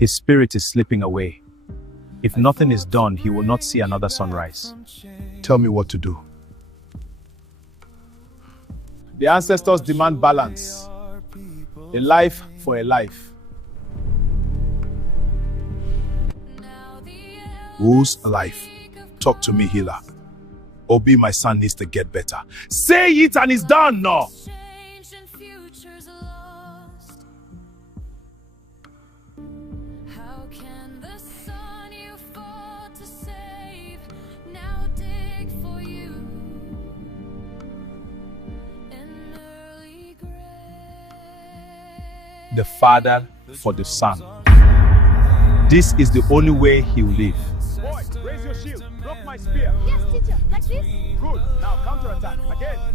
His spirit is slipping away. If nothing is done, he will not see another sunrise. Tell me what to do. The ancestors demand balance. A life for a life. Whose life? Talk to me, healer. Obi, my son, needs to get better. Say it and it's done now. The Father for the Son. This is the only way he will live. Boy, raise your shield. Block my spear. Yes, teacher. Like this? Good. Now counter attack. Again.